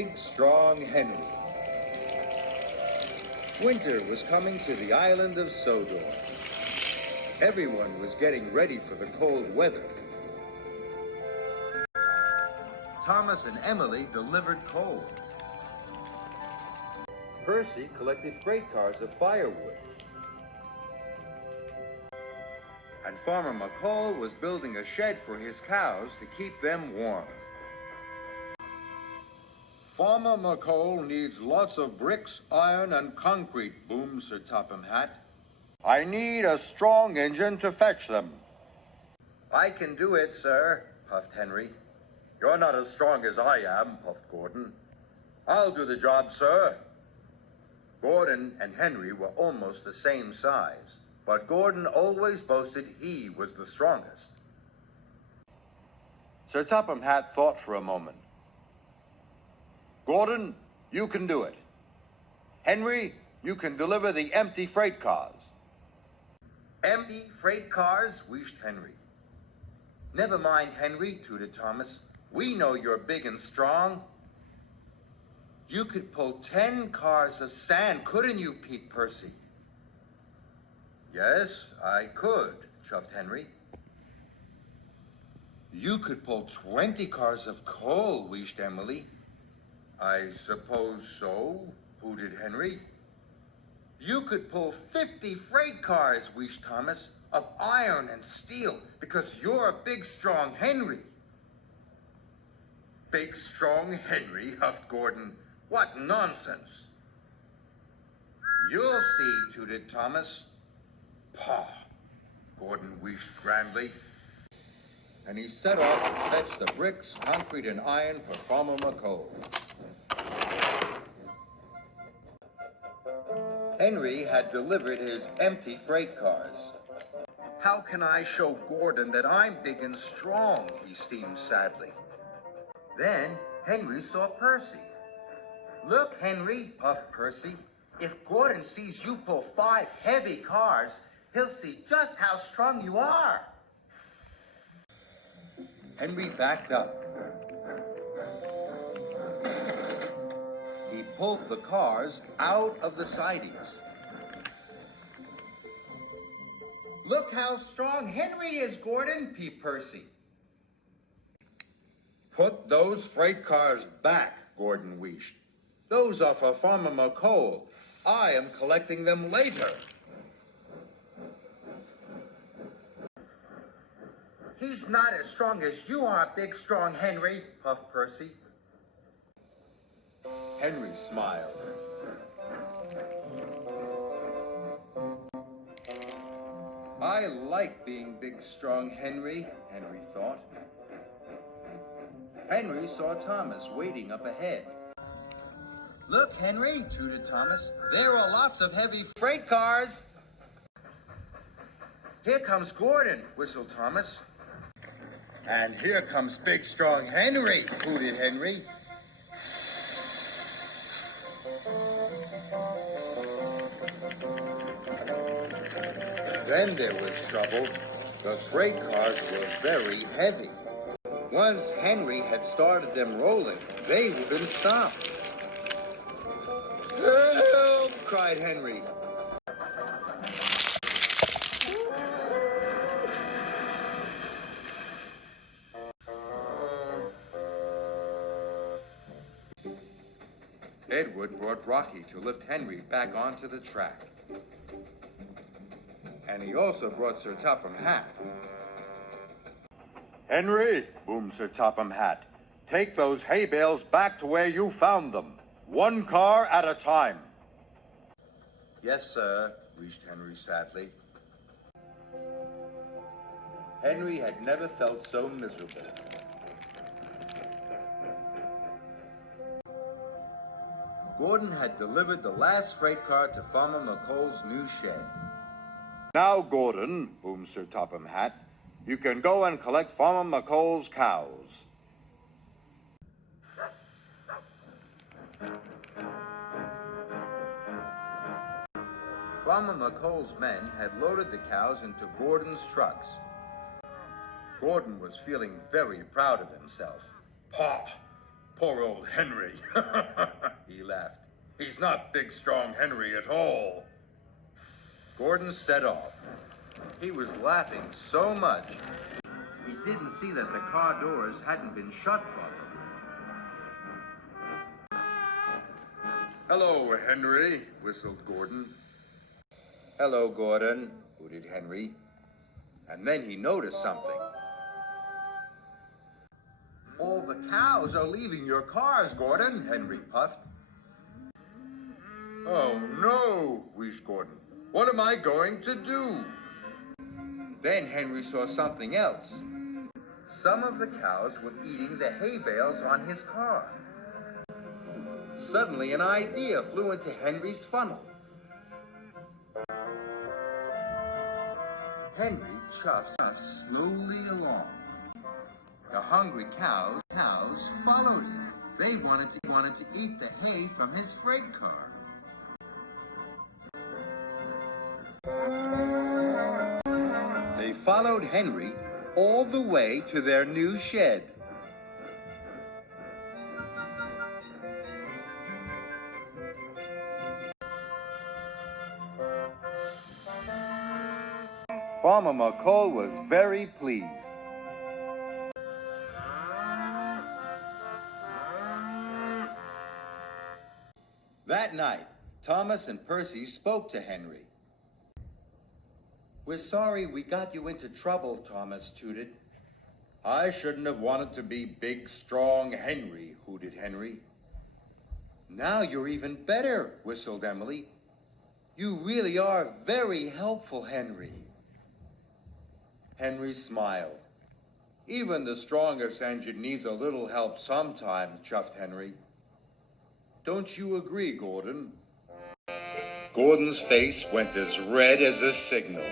Big, strong Henry. Winter was coming to the island of Sodor. Everyone was getting ready for the cold weather. Thomas and Emily delivered coal. Percy collected freight cars of firewood. And Farmer McCall was building a shed for his cows to keep them warm. Farmer McCall needs lots of bricks, iron, and concrete, boomed Sir Topham Hatt. I need a strong engine to fetch them. I can do it, sir, puffed Henry. You're not as strong as I am, puffed Gordon. I'll do the job, sir. Gordon and Henry were almost the same size, but Gordon always boasted he was the strongest. Sir Topham Hatt thought for a moment. Gordon, you can do it. Henry, you can deliver the empty freight cars. Empty freight cars, wheezed Henry. Never mind, Henry, tooted Thomas. We know you're big and strong. You could pull 10 cars of sand, couldn't you, Pete Percy? Yes, I could, chuffed Henry. You could pull 20 cars of coal, wheezed Emily. I suppose so, hooted Henry. You could pull 50 freight cars, wheezed Thomas, of iron and steel, because you're a big, strong Henry. Big, strong Henry, huffed Gordon. What nonsense. You'll see, tooted Thomas. Paw, Gordon wheezed grandly. And he set off to fetch the bricks, concrete, and iron for Farmer McCall. Henry had delivered his empty freight cars. How can I show Gordon that I'm big and strong? He steamed sadly. Then Henry saw Percy. Look, Henry, puffed Percy. If Gordon sees you pull 5 heavy cars, he'll see just how strong you are. Henry backed up. He pulled the cars out of the sidings. Look how strong Henry is, Gordon, peeped Percy. Put those freight cars back, Gordon wheezed. Those are for Farmer McCall. I am collecting them later. He's not as strong as you are, big, strong Henry, puffed Percy. Henry smiled. I like being big, strong Henry, Henry thought. Henry saw Thomas waiting up ahead. Look, Henry, tooted Thomas. There are lots of heavy freight cars. Here comes Gordon, whistled Thomas. And here comes big, strong Henry, hooted Henry. Then there was trouble. The freight cars were very heavy. Once Henry had started them rolling, they wouldn't stop. Help! Cried Henry. Edward brought Rocky to lift Henry back onto the track. And he also brought Sir Topham Hatt. Henry, boomed Sir Topham Hatt, take those hay bales back to where you found them. 1 car at a time. Yes, sir, wheezed Henry sadly. Henry had never felt so miserable. Gordon had delivered the last freight car to Farmer McCall's new shed. Now, Gordon, boomed Sir Topham Hatt, you can go and collect Farmer McCall's cows. Farmer McCall's men had loaded the cows into Gordon's trucks. Gordon was feeling very proud of himself. Paw, Poor old Henry. He laughed. He's not big, strong Henry at all. Gordon set off. He was laughing so much, he didn't see that the car doors hadn't been shut properly. Hello, Henry, whistled Gordon. Hello, Gordon, hooted Henry. And then he noticed something. All the cows are leaving your cars, Gordon, Henry puffed. Oh, no, wheezed Gordon. What am I going to do? Then Henry saw something else. Some of the cows were eating the hay bales on his car. Suddenly, an idea flew into Henry's funnel. Henry chuffed slowly along. The hungry cows followed him. They wanted to eat the hay from his freight car. They followed Henry all the way to their new shed. Farmer McColl was very pleased. That night, Thomas and Percy spoke to Henry. "We're sorry we got you into trouble," Thomas tooted. I shouldn't have wanted to be big, strong Henry, hooted Henry. "Now you're even better," whistled Emily. "You really are very helpful, Henry." Henry smiled. "Even the strongest engine needs a little help sometimes," chuffed Henry. "Don't you agree, Gordon?" Gordon's face went as red as a signal.